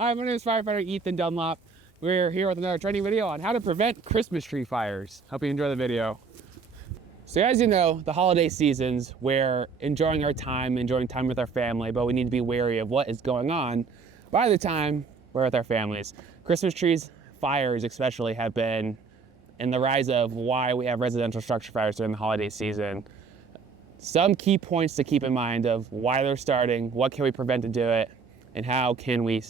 Hi, my name is Firefighter Ethan Dunlop. We're here with another training video on how to prevent Christmas tree fires. Hope you enjoy the video. So as you know, the holiday seasons, we're enjoying time with our family, but we need to be wary of what is going on by the time we're with our families. Christmas trees, fires especially, have been in the rise of why we have residential structure fires during the holiday season. Some key points to keep in mind of why they're starting, what can we prevent to do it, and how can we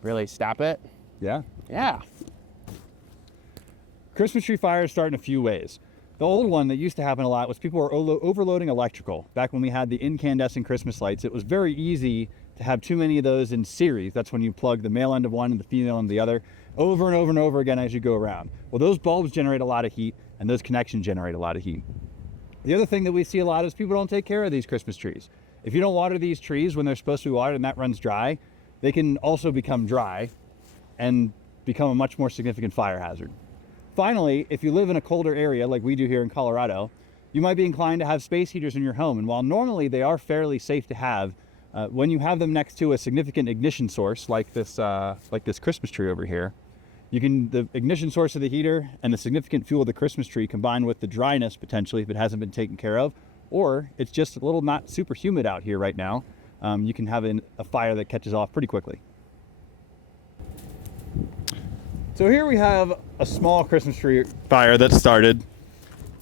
really stop it? Yeah. Christmas tree fires start in a few ways. The old one that used to happen a lot was people were overloading electrical. Back when we had the incandescent Christmas lights, it was very easy to have too many of those in series. That's when you plug the male end of one and the female end of the other over and over and over again as you go around. Well, those bulbs generate a lot of heat and those connections generate a lot of heat. The other thing that we see a lot is people don't take care of these Christmas trees. If you don't water these trees when they're supposed to be watered and that runs dry, they can also become dry and become a much more significant fire hazard. Finally, if you live in a colder area like we do here in Colorado, you might be inclined to have space heaters in your home. And while normally they are fairly safe to have, when you have them next to a significant ignition source like this Christmas tree over here, the ignition source of the heater and the significant fuel of the Christmas tree combined with the dryness potentially if it hasn't been taken care of, or it's just a little not super humid out here right now, you can have a fire that catches off pretty quickly. So here we have a small Christmas tree fire that started.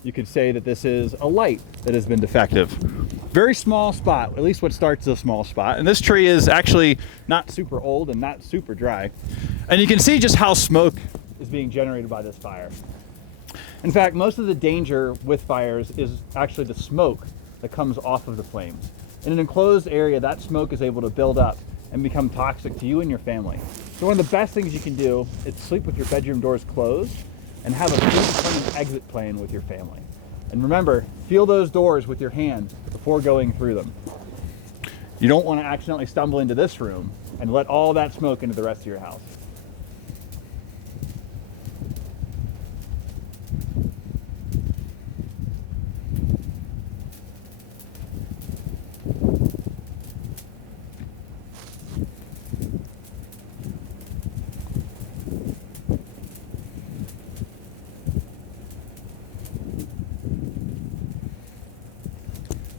You could say that this is a light that has been defective. Very small spot, at least what starts a small spot. And this tree is actually not super old and not super dry. And you can see just how smoke is being generated by this fire. In fact, most of the danger with fires is actually the smoke that comes off of the flames. In an enclosed area, that smoke is able to build up and become toxic to you and your family. So one of the best things you can do is sleep with your bedroom doors closed and have a predetermined exit plan with your family. And remember, feel those doors with your hand before going through them. You don't want to accidentally stumble into this room and let all that smoke into the rest of your house.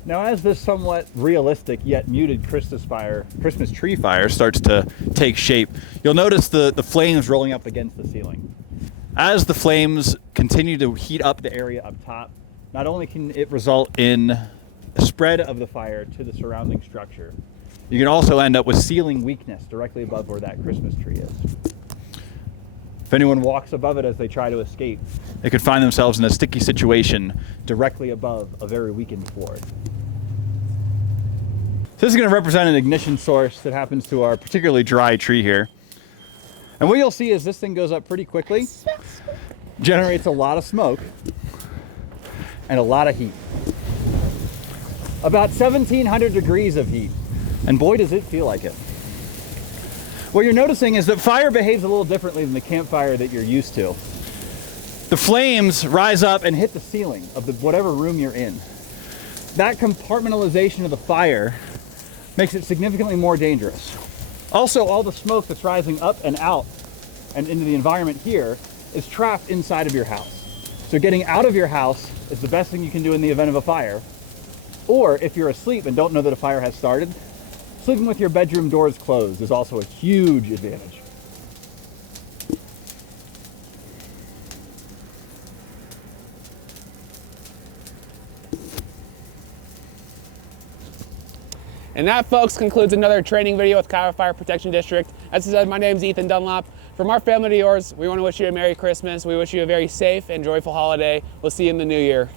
Now, as this somewhat realistic yet muted Christmas tree fire starts to take shape, you'll notice the flames rolling up against the ceiling. As the flames continue to heat up the area up top, not only can it result in a spread of the fire to the surrounding structure, you can also end up with ceiling weakness directly above where that Christmas tree is. If anyone walks above it as they try to escape, they could find themselves in a sticky situation directly above a very weakened floor. So this is going to represent an ignition source that happens to our particularly dry tree here. And what you'll see is this thing goes up pretty quickly, generates a lot of smoke, and a lot of heat. About 1,700 degrees of heat. And boy, does it feel like it. What you're noticing is that fire behaves a little differently than the campfire that you're used to. The flames rise up and hit the ceiling of whatever room you're in. That compartmentalization of the fire makes it significantly more dangerous. Also, all the smoke that's rising up and out and into the environment here is trapped inside of your house. So getting out of your house is the best thing you can do in the event of a fire. Or if you're asleep and don't know that a fire has started, sleeping with your bedroom doors closed is also a huge advantage. And that, folks, concludes another training video with Kiowa Fire Protection District. As I said, my name is Ethan Dunlop. From our family to yours, we want to wish you a Merry Christmas. We wish you a very safe and joyful holiday. We'll see you in the new year.